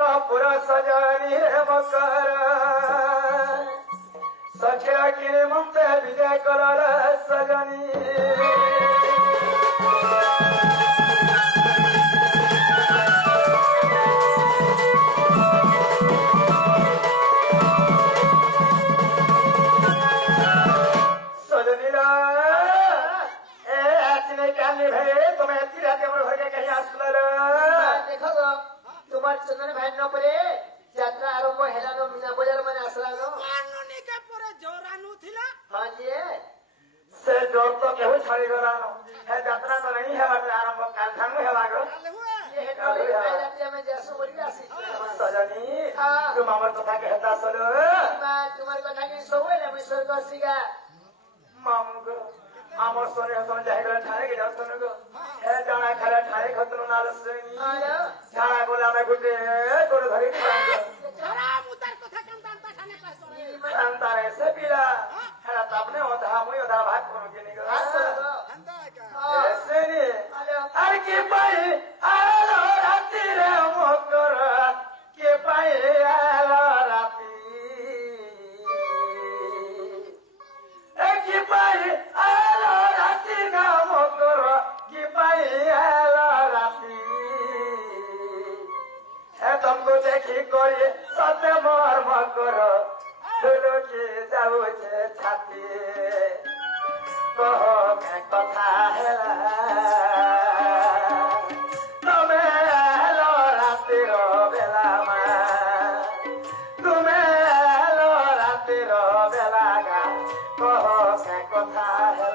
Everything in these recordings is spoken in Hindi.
पूरा सजनी रे मकर सखिया किने ममता विजय कर सजनी सजनी रा ए आचने काली भाई तुम्हें तीरा देवर घर के कहीं आसुल देखो तुम्हार चंदन भाई न परे यात्रा आरंभ हेलानो मीना बाजार माने आसलानो कानूनी के पूरे जोरानु थिला हां जी से जोर तो केहू छाड़ी गला है यात्रा तो नहीं है बट आरंभ कारखान में है लागो काले हुए ये है तो भाई रात में जैसो बोली आसी सजनी तुम हमर कथा कहता सलो मां तुम्हारी कथा के सोवे ना मैं स्वर्ग सिगा मामू को आमर सोने हम जाए गला ठाणे के जाओ सुनो को है जाना खरा ठाणे खतनो नाल सनी आयो जाना बोला मैं गुटे तोड़ घरे की छोरा मुतार कथा कम दांता खाने का सोरे अंतर से पीला है अपने ओधा मुई ओधा भाग करो के निकल अंदा का ऐसे नहीं आयो अरे के पाई आलो राती रे मोकर के पाई आलो राती के पाई आलो राती का मोकर के पाई आलो राती है तुमको देखी कोई सत्य मोर मकर चलो के जाओ छे छाती कहो मैं कथा है तुम्हें हेलो राती रो बेला तुम्हें हेलो राती रो बेला गा कहो मैं कथा है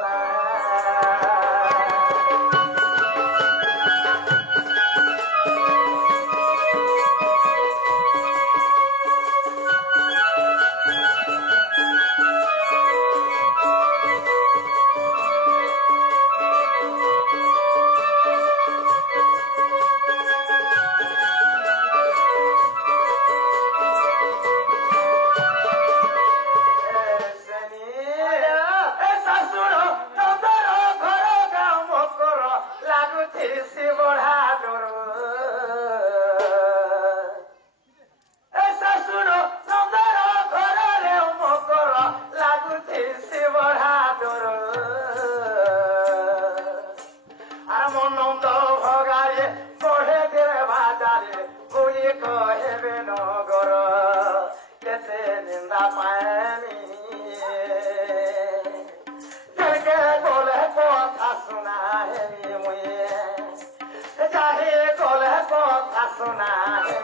सुना है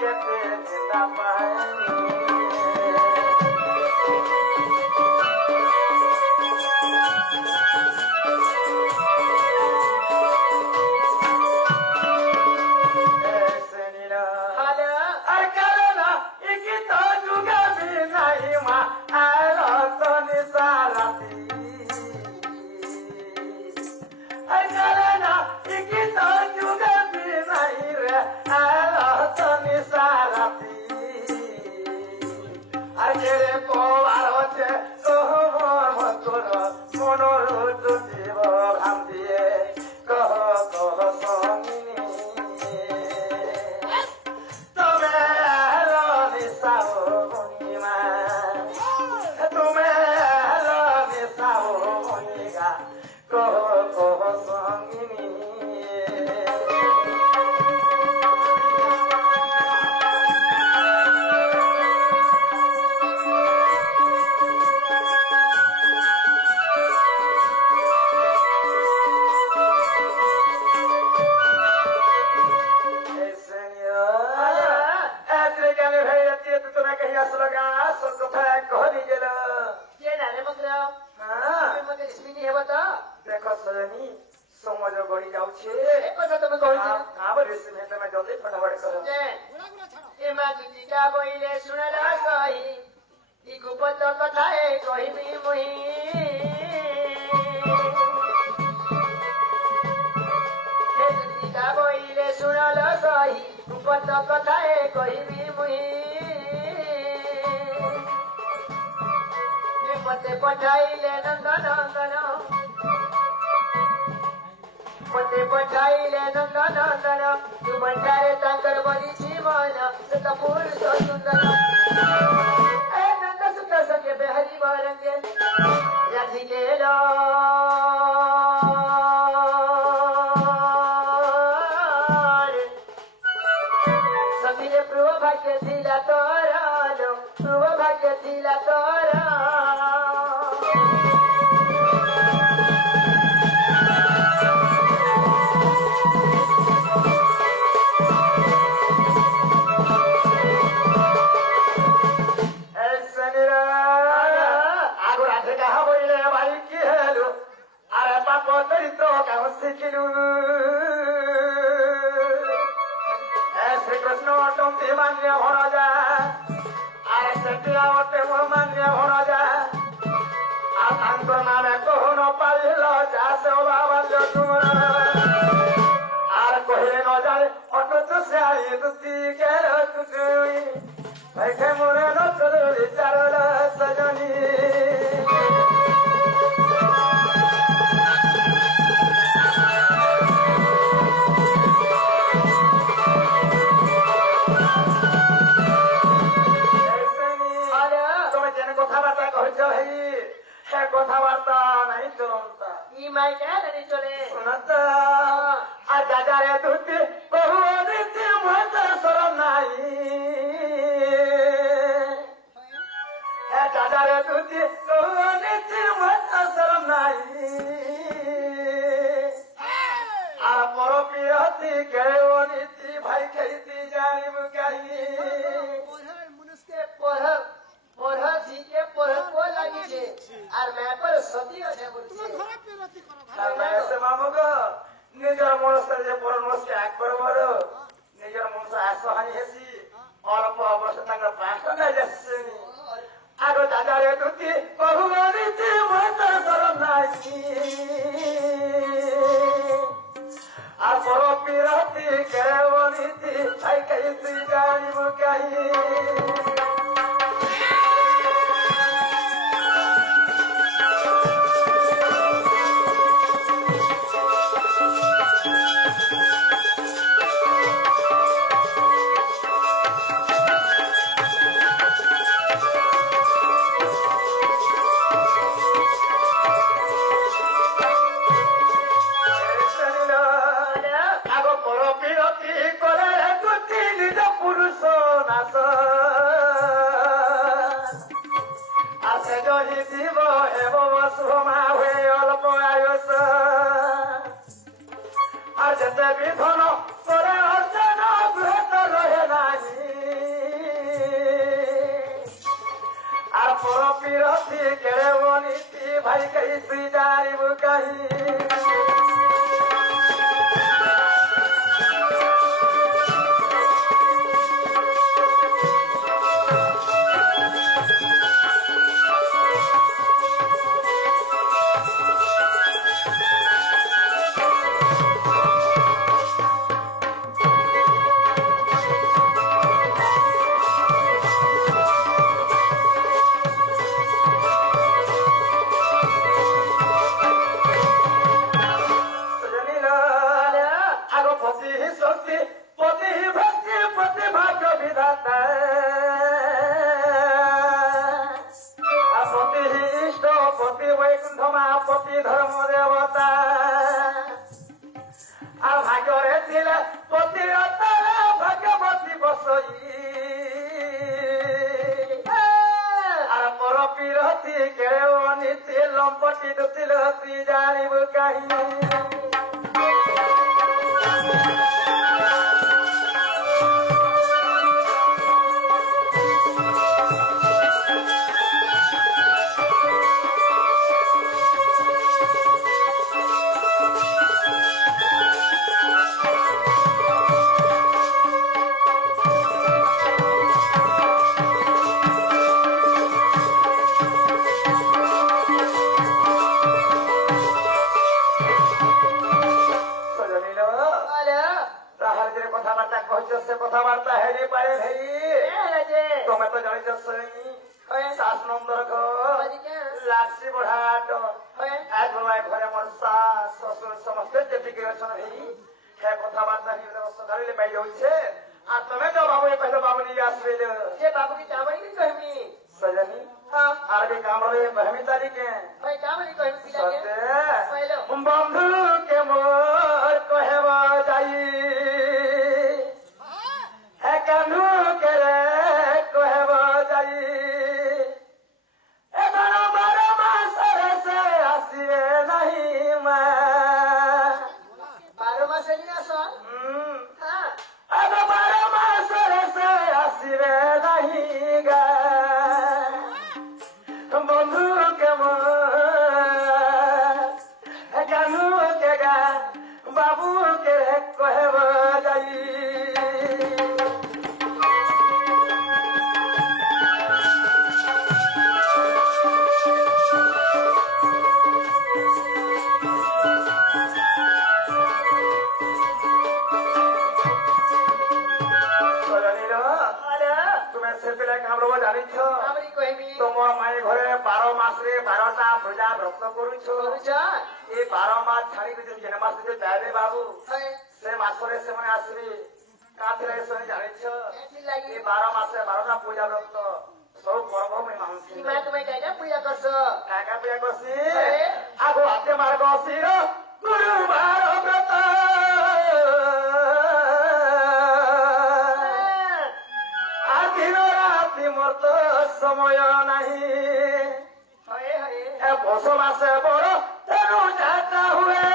केते जिंदा पानी मते पठाइले नंदन मते पठाइले नंदन तू बंडारे तांकर बलिछि पुरुष सुंदर ए नंद सुंदर संगे बेहरी बारंगे राधी के लो समीरे प्रुव भाग्य थिला तोरा लो प्रुव भाग्य थिला तोरा শ্রীকৃষ্ণ টমতি মান্য ভরা যা আর সেটিয়া ওটে মান্য ভরা যা আর তাঙ্কর নামে কহন পাইল যা সে বাবাল্য তুমর আর কহিলে ন যায় অটচ সে আই দুতি গেল তুই ভাইকে মোরে নচল বিচারল সজনী কথাবার্তা নাই চলন্তা ই মাই কেন চলে শোনাতা আর দাদারে দুটি বহু অদিতি মজা সরম নাই দাদারে দুটি বহু অদিতি মজা সরম নাই আর পর পিরতি কে অনিতি ভাই খেইতি জানিব কাহি মনুষ্যকে পড়া জি के पढ़ को लगी छे আর मैं पर सती আছে বলছে ঘরে পেরতি করো আর মেসে মামুগো নিজের মনসে যে পরমসকে একবার বড় নিজের মনসে আসহানি হেসি অল্প অবস্থা তাঙ্গর পাঁচটা না যাচ্ছে আগো দাদারে দুটি বহুবরিতে মত সরম নাই আর বড় পিরতি কেবনিতি আই কাই তুই জানিব কাহি ভাই কাই তুই জানিব কাহি ধর্ম দেবতা আর ভাগ্যরে ছিলে পতিরতা ভাগ্যবতী বসই আর পর পিরতি কেউ নীতি লম্পটি দুতিল তুই জানিব কাহি কথাবার্তা হেরে পারে ভাই তুমি তো জানিছ শাস নম্বর লাসি বড়াট এক ভাই ঘরে মোর শাশ শ্বশুর সমস্ত যেতিকি অছন ভাই হ্যাঁ কথাবার্তা সদারিলে পাই যাচ্ছে আর তুমি তো বাবু কহিল বাবু নিয়ে আসবে ये बाबू की कामड़ी नहीं कहमी सजनी हाँ আর কি কামড়ে বহমি তারিখে भाई कामड़ी कहमी पिला के সতে पहले বন্ধু কে মোর কহেব যাই হে কানু কে রে কহেব যাই এবার 12 মাসের সে আসিবে নাহি মা 12 मास नहीं आसो हाँ अब 12 मासर से আসিবে নাহি গা বন্ধু কেমন কানু কে গা বাবু কে কহেব যাই তুমি সে পিলা কামড়ব জানিছ कामड़ी कहमी তোমার মায়ের ঘরে 12 মাসে 12টা পূজা ব্রত করুছ करूचा এই 12 মাস ছাড়ি যে জেনে মাস যে যাবে বাবু है সে মাসরে সেমানে আসবি কাঁথিলে সে জানিছ कैसी लगी এই 12 মাসে 12টা পূজা ব্রত সব পর্ব মই মানছি मैं तुम्हें कहना पूजा करसो কাকা পূজা করছি আরে। আগো হাতে মার্গ শির গুরুবার ব্রত আর দিন রাতি মোর তো সময় নাহি हरे हरे এ বস মাসে বড় তেরু যাত্রা হুয়ে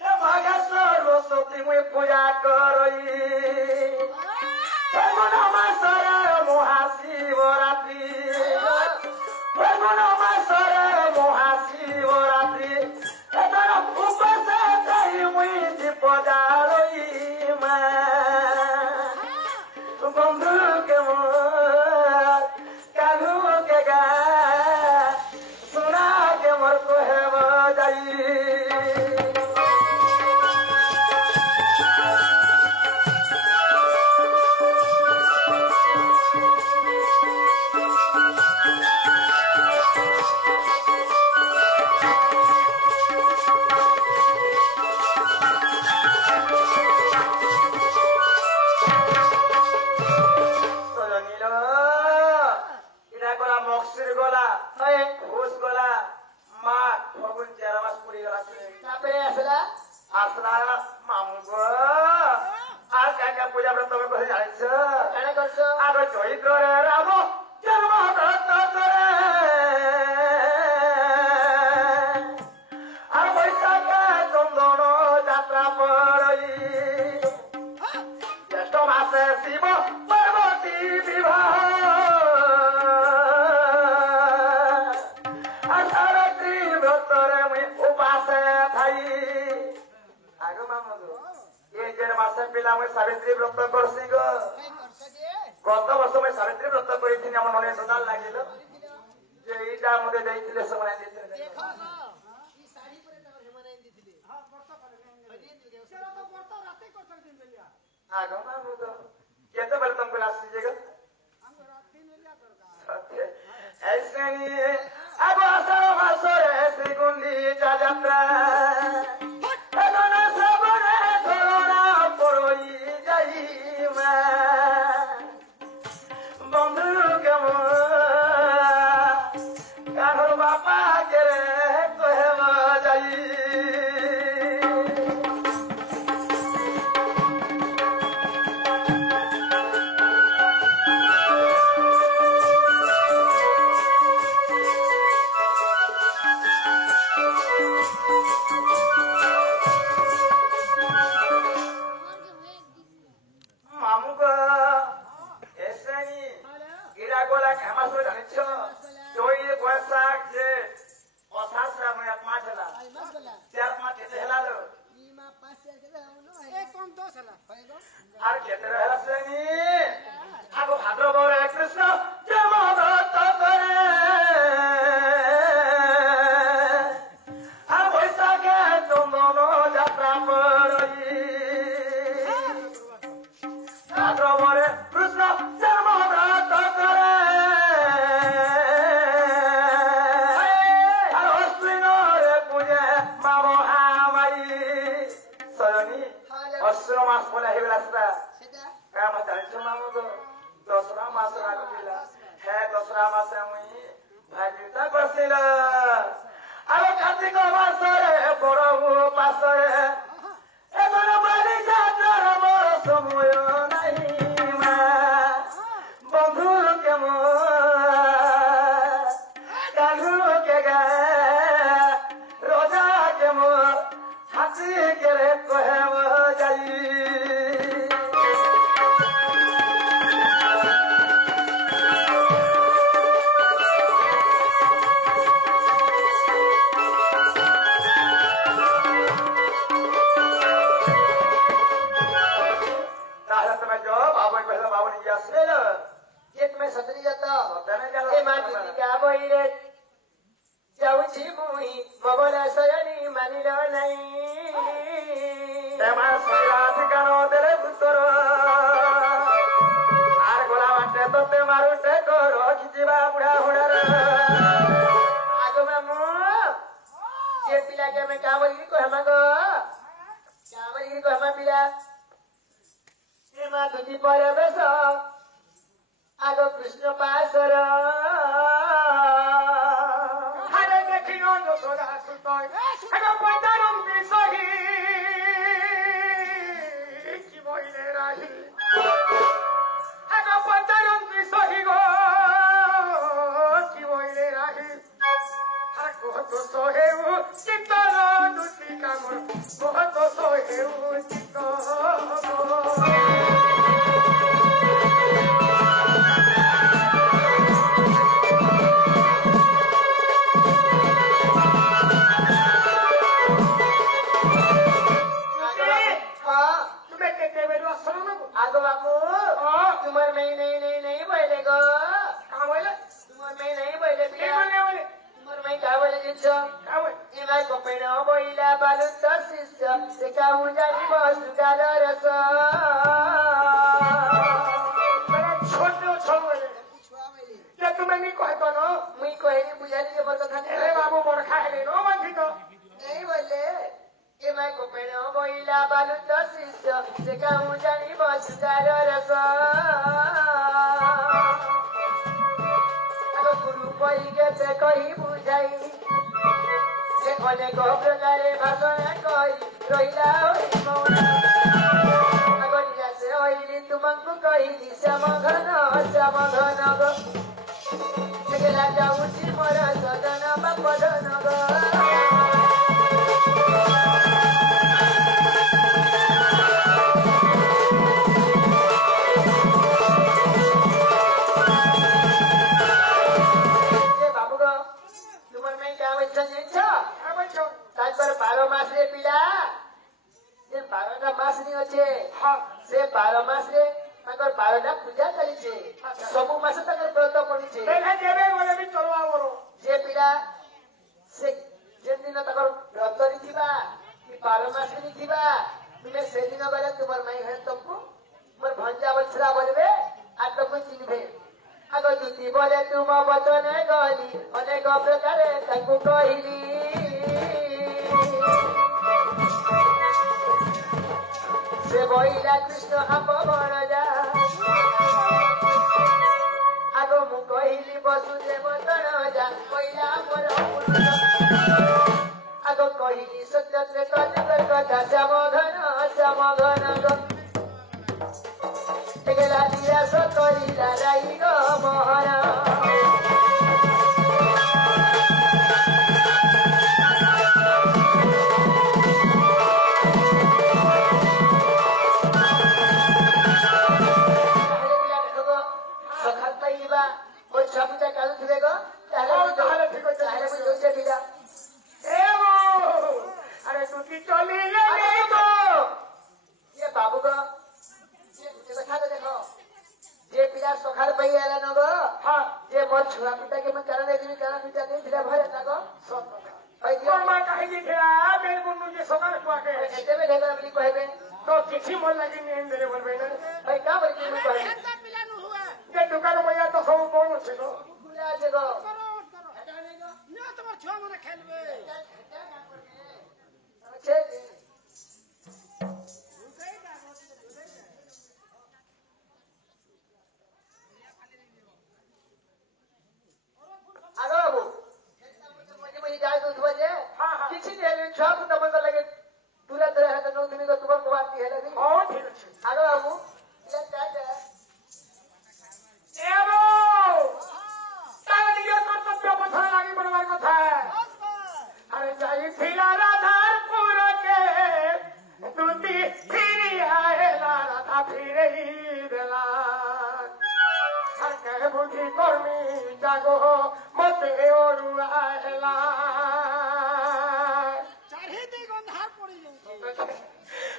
এ মাঘে সরস্বতী মুই পূজা করই ফাল্গুন মাসরে মহাশিবরাত্রি ফাল্গুন মাসরে মহাশিবরাত্রি এতর উপসে যাই মুই দীপ জ্বালই মা বন্ধু কেমন কালু কে গা সোনা কে মোর কহেব যাই নীল এটা গলা মক্সির গলা है ঘোষ গলা মা ফগুন 13 মাস পুরি গলা तापरे असला আসলা মামু গো আর কাকা পূজা ব্রত করে জানিছ काना करसो আগ চৈত্রে রাম জন্ম ব্রত করে আর বৈশাখে চন্দন যাত্রা পড়ই জ্যেষ্ঠ মাসে শিব পার্বতী বিবাহ আর সারথী ব্রতরে মুই উপাসে থাই আগ মামু গো এই যে মাসে পিলা মুই সাবিত্রী ব্রত করছি গো গত বর্ষ মুই সাবিত্রী ব্রত করেছিনি আমার মনে সদাল লাগিল যে এইটা মধ্যে ଦେଇଥିଲେ ସେମାନେ ଦେଇଥିଲେ देखो ई साड़ी परे तमर हेमनाइन दिथिले हां वर्ष करे सेरा तो वर्ष राते कर सकते हैं आग मामू गो केते बेल तुमको लासी जेगा हम रात 3 बजे करगा सत्य ऐसे ही अब आषाढ़ मासरे श्री गुंडीचा যাত্রা এখন শ্রাবণে ধরা পড়ই যাই মা বন্ধু কেমন কারোর বাপা কে কহেব যাই মামু গো এসে নি এরা গোলা খামাস হয়ে জানিছ চৈ বৈশাখ যে অসাশ্রা মানে 5 হেলা आई मत बोला 4 কেতে হেলা লো ई मा 5 से के हम ए कौन 10 हला होएगो আর কেতে হেলা শ্রেণী আগো ভাদ্রবরে কৃষ্ণ জন্ম ব্রত করে আর বৈশাখে চন্দন যাত্রা পড়ই ভাদ্রবরে কৃষ্ণ জন্ম ব্রত করে আর অশ্বিনরে পূজে মা মহামায়ী সয়নী ଦଶର ମାସ ବୋଲେ ହେଇଗଲା ସେଟା সেটা କାମ ଜାଣିଛୁ ମାମୁ ତ ଦଶରା ମାସ ଲାଗିଲା ହେ ଦଶରା ମାସେ ମୁଇଁ ଭାଗିତା ବସିଲ ଆଉ କାର୍ତ୍ତିକ ମାସରେ ବଡ ପାସରେ ଏଥର ବାରି ଯାତ୍ରାର ମୋର ସମୟ ନାହିଁ ମା ବନ୍ଧୁ କେମ କାହୁ କେ ଗା ରୋଜା କେମ ହାତୀ କେରେ କହେବ ଯାଇ खेत में सतरी जाता ए माँ दीदी का बोइले जाऊची मुई बबला सयनी मानिल नहीं आगो मामू ये पिला के मैं क्या बोली को हम गो क्या बोली को हम पिला ए माँ दीदी पर बेस आगो कृष्ण पासर हरे देखिनो यशोदा सुतोय हरे पदारम बिसही की बोइले राही हरे पदारम बिसही गो की बोइले राही हर को तो सोहेउ चित्तर दुती काम बहुत सोहेउ चित्त आगो बाबू तुम्हार में नहीं बोले गो तुम्हार में नहीं बोले तुम्हार में क्या बोले जिसो इमाय को पेड़ो बोइला बालू तो शिष्य देखा हूँ जानी बसुगार रस क्या तुम्हें नहीं कहतो न मुई कोई बुझाली के बता था अरे बाबू बरखा है नो बंधी तो नहीं बोले इमाय को पेड़ो बोइला बालू तो शिष्य देखा हूँ जानी बसुगार रस गुरु कोई के ते कही बुझाई जे अनेक प्रकारे भाषण कही रहिला होई मौन आगो निराशे होइली तुमको कहिली श्याम घन गो सेकेला जाऊची मोर सदन बापदन गो तापर 12 मास रे पिला जे 12टा मास नी अछि से 12 मास रे ताकर 12टा पूजा करी छे सब मास ताकर व्रत पड़ी छे पहले जेबे बोले भी चलवा बोलो जे पिला से जे दिन ताकर व्रत नी थिबा कि 12 मास नी थिबा तुमे से दिन गले तुमर माई है तपु मोर भंजा बछड़ा बोलबे आ तपु चिन्हबे आगो जुती बोले तुम वचने गली अनेक प्रकारे ताकू कहिली से बोइला कृष्ण आप बड़जा आगो मु कहिली वसुदेव तनजा बोइला मोर आगो कहिली सत्यत्रे कलिकर कथा श्याम घन गो एगेला दिया सतरिला राई गो मोहन छापुटा कालू थे गो ताले ठीक होता है मुझे जोसे बिला ए वो अरे तू की चली ले गो ये बाबू गो ये कथा तो देखो जे पिला सखार पई आला न गो हां जे मोर छुआ पिता के मैं कारण देवी कारण पिता के दिला भरे ना गो सब पई दिया कोन मा कहि कि थिला बेल बुनु जे सकार को के एते में ढेगा बली कहबे तो किसी मन लगी नहीं देले बोलबे ना भाई का बली मैं कहबे खेता पिलानु हुआ जे दुकान मैया तो सब बोल छै तो गुला जे गो करो ना तुम्हार छुआ मने खेलबे छे उठै রাধা ফিরে দেলা থাকে বুদ্ধি কর্মী জাগো মতে অরুয়া হেলা চারিদিক অন্ধার পড়ি যাচ্ছে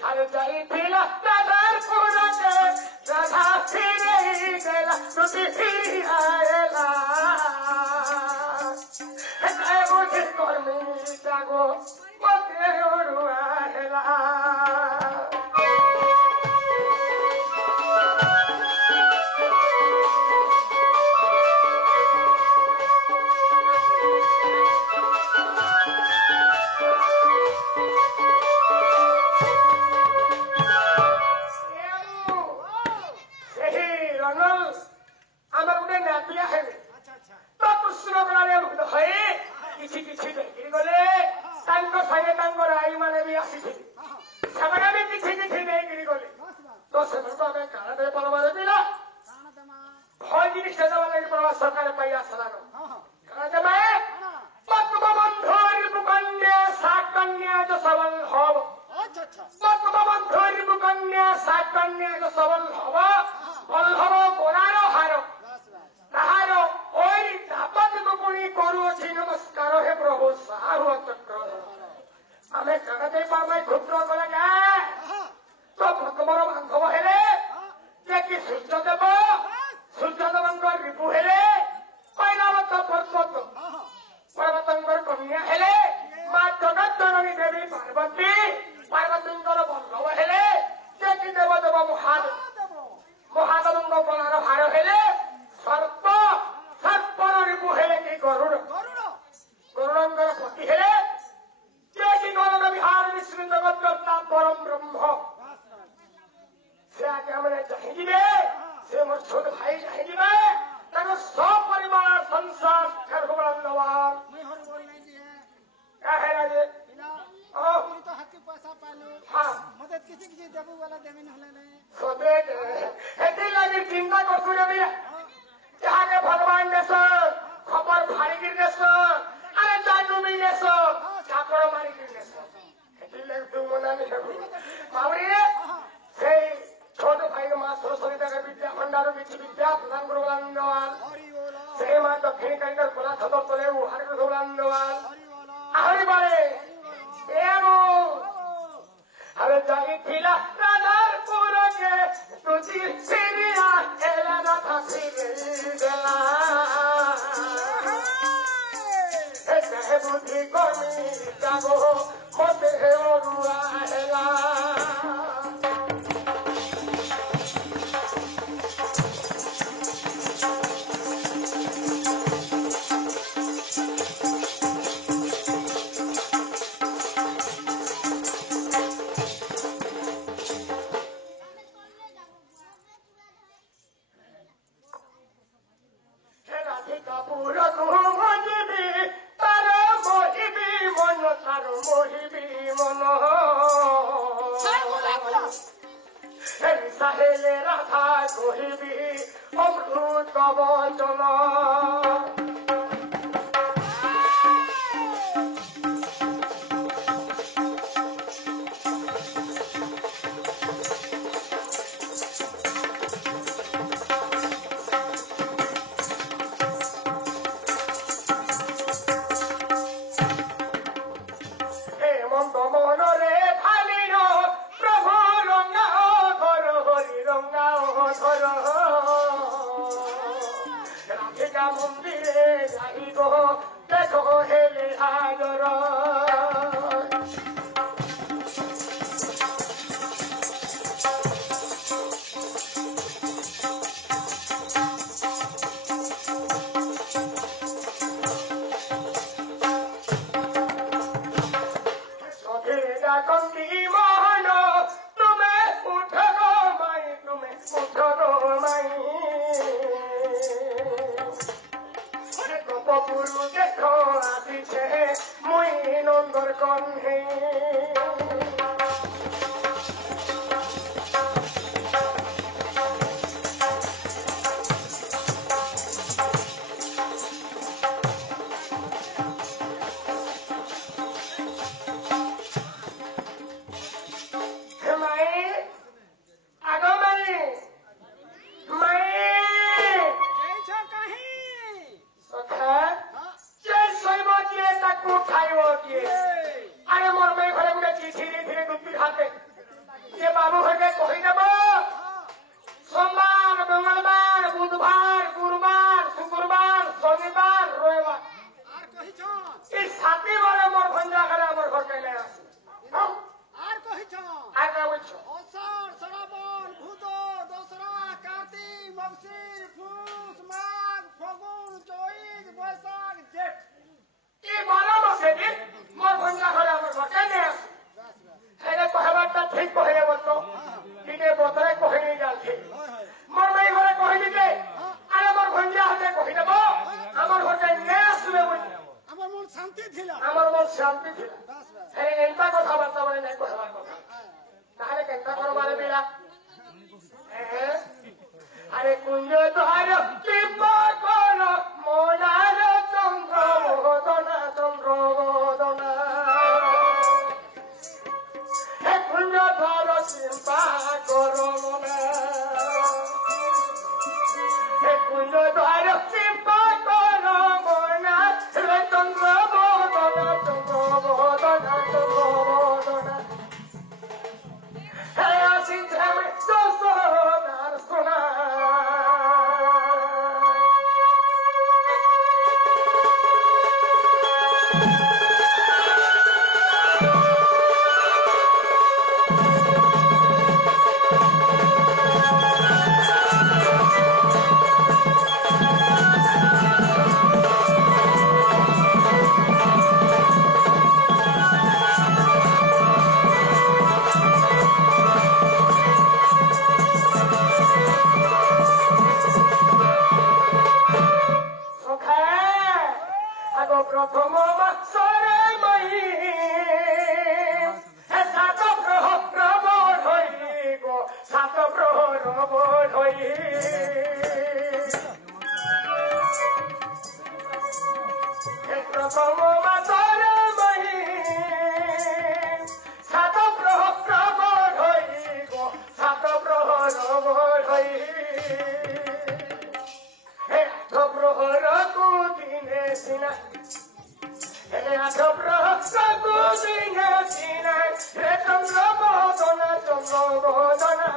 আরে যাইছিল রাধার পুরকে রাধা ফিরে দেলা তুমি ফিরিয়া এলা থাকে বুদ্ধি কর্মী জাগো মতে অরুয়া হেলা আমার গোটে নাতিয়া হেবে তো କୃଷ୍ଣ କଳାରେ ହଏ କିଛି କିଛି ଦେଇକିରି ଗଲେ ତାଙ୍କ ସାଙ୍ଗେ ତାଙ୍କର ଆଈ ମାନେ ବି ଆସିଥିଲେ ସେମାନେ ବି କିଛି କିଛି ଦେଇକିରି ଗଲେ ତ ସେମାନଙ୍କୁ ଆମେ କାଣା ଦେଇ ପରବାରେ ପିଲା ଭୟ ଜିନିଷ ଦେବା ଲାଗି ପରବା ସରକାର ପାଇ ଆସିଲାନ କାଣା ଦେବା ବନ୍ଧୁ କନ୍ୟା ସାକନ୍ୟା ଯୋ ସବଲ ହବ ବନ୍ଧୁ କନ୍ୟା ସାକନ୍ୟା ଯୋ ସବଲ ହବ ବଲ୍ଲଭ ଗୋରାର ହାର ତାହାର ওই তাপতକୁ ପୁଣି କରୁଅଛି ନମସ୍କାର ହେ ପ୍ରଭୁ ସାହୁ ଚକ୍ର ଆମେ କାଣା ଦେଇ ପାରବାଇ କ୍ଷୁଦ୍ର କଲେ ତ ଭଗବର ବାନ୍ଧବ ହେଲେ ଯେ କି ସୂର୍ଯ୍ୟଦେବଙ୍କ ରିପୁ ହେଲେ ଐରାବତ ପର୍ବତଙ୍କର କନ୍ୟା ହେଲେ ମା ଜଗତଜନନୀ ଦେବୀ ପାର୍ବତୀଙ୍କର ବଲ୍ଲଭ ହେଲେ ଯେ କି ଦେବଦେବ ମହାଦେବଙ୍କ ଗଳାର ହାର ହେଲେ ସର୍ପର ରିପୁ ହେଲେ କି ଗରୁଡ଼ଙ୍କର ପତି ହେଲେ ଯେ କି ଗରୁଡ଼ ବିହାର ନିଶ୍ଚିନ୍ତ ପରମ ବ୍ରହ୍ମ ସେ ଆଜି ଆମେ ଚାହିଁଯିବେ ସେ ମୋର ଛୋଟ ଭାଇ ଚାହିଁଯିବେ ତାଙ୍କ ସପରିବାର ସଂସାର ସେଥିଲାଗି ଚିନ୍ତା କରୁଛୁ ଯାହାକେ ଭଗବାନ ନେସ ଖବର ଭାରିକିରି ନେସ ଆରେ ଜାନୁମି ନେସ ଚାକର ମାରିକିରି ନେସ ସେଥିଲାଗି ତୁ ମନାନି ହେବୁ ବାବୁରେ ସେଇ ଛୋଟ ଭାଇ ମା ସରସ୍ୱତୀ ତାଙ୍କ ବିଦ୍ୟା ଭଣ୍ଡାର କିଛି ବିଦ୍ୟା ପ୍ରଦାନ କରୁବାନ সেই মা দক্ষিণী কারিগর কোলা খবর তোলে উহার ধৌলান দেওয়াল আহরি বলে আরে যাইছিলা রাধার পুরকে তুই সিরিয়া এলা রাধা ফিরে গেলা হে বুদ্ধি কর্মী জাগো মতে অরুয়া হেলা সাহেলে রাধা কহিবি অমৃত বচন হেমন্ত মনরে ভালির প্রভু রঙ্গা ধর হরি রঙ্গা ধর রাধিকা মন্দিরে যাই গো দেখো হেলে হাজর ডাকন্তি মোহন তুমি উঠ গো মাই তুমি উঠ গো মাই গোপপুরু দেখো আসিছে মুই বিড়া আরে কুঞ্জ দ্বার কর মনার চন্দ্র বদনা চন্দ্র বদনা হে কুঞ্জ দ্বার চিন্তা কর মনা হে কুঞ্জ দ্বার চিন্তা কর মনা রে চন্দ্র বদনা চন্দ্র বদনা চন্দ্র বদনা হে আসি ঝামে সোনার সোনা প্রথম মাসরে মাই সাত প্রহর হই গো সাত প্রহর হই প্রথম মাসরে মাই সাত প্রহর হই গো সাত প্রহর হই প্রহর কুদিনে সিনা চন্দ্র বদনা চন্দ্র বদনা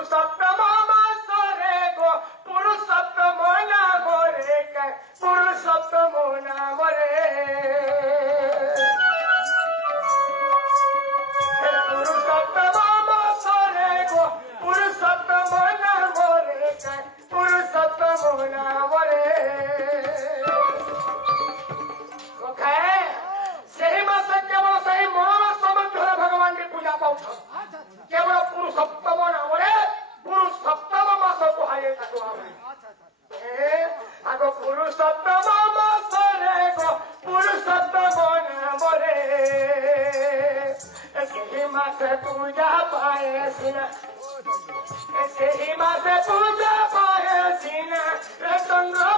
পুরুষোত্তম মাসরে গো পুরুষোত্তম নামরে পুরুষোত্তম নামরে পুরুষোত্তম মাসরে গো পুরুষোত্তম নামরে পুরুষোত্তম নামরে ସେହି ମାସ କେବଳ ସେହି ମହାମାସ ମଧ୍ୟରେ ଭଗବାନଙ୍କ ପୂଜା ପାଉଛନ୍ତି କେବଳ ପୁରୁଷୋତ୍ତମ ନାମରେ ପୁରୁଷୋତ୍ତମ ମାସ କୁହାଯାଏ ତାକୁ ଆମେ ଆଗ ପୁରୁଷୋତ୍ତମ ମାସରେ ପୁରୁଷୋତ୍ତମ ନାମରେ ସେହି ମାସେ ପୂଜା ପାଏ ସିନା ସେହି ମାସେ ପୂଜା ପାଏ ସିନା ଚନ୍ଦ୍ର